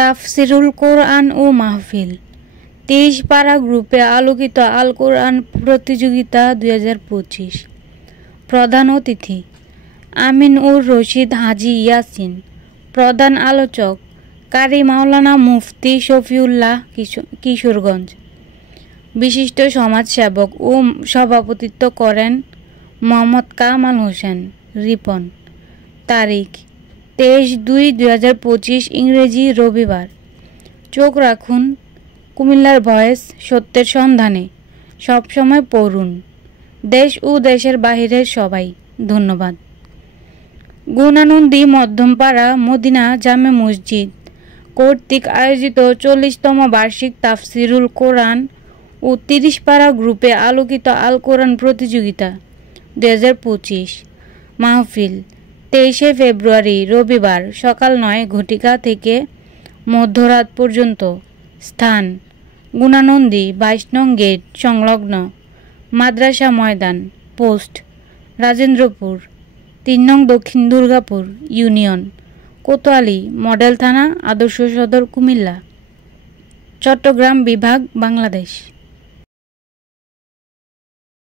তাফসিরুল কোরআন ও মাহফিল 23 পারা গ্রুপে আলোকিত আল কোরআন প্রতিযোগিতা 2025। প্রধান অতিথি আমিনুর রশিদ হাজী ইয়াসিন। প্রধান আলোচক কারি মাওলানা মুফতি শফিউল্লাহ কিশোরগঞ্জ। বিশিষ্ট সমাজসেবক ও সভাপতিত্ব করেন মোহাম্মদ কামাল হোসেন রিপন। তারিখ 23/2/2025 ইংরেজি রবিবার। চোখ রাখুন কুমিল্লার ভয়েস, সত্যের সন্ধানে। সবসময় পড়ুন। দেশ ও দেশের বাহিরের সবাই ধন্যবাদ। গুণানন্দী মধ্যমপাড়া মদিনা জামে মসজিদ কর্তৃক আয়োজিত 40তম বার্ষিক তাফসিরুল কোরআন ও 30 পারা গ্রুপে আলোকিত আল কোরআন প্রতিযোগিতা 2025 মাহফিল 23 ফেব্রুয়ারি রবিবার সকাল 9 ঘটিকা থেকে মধ্যরাত পর্যন্ত। স্থান গুণানন্দী 22 নং গেট সংলগ্ন মাদ্রাসা ময়দান। পোস্ট রাজেন্দ্রপুর 3 নং দক্ষিণ দুর্গাপুর ইউনিয়ন কোতোয়ালি মডেল থানা আদর্শ সদর কুমিল্লা চট্টগ্রাম বিভাগ বাংলাদেশ।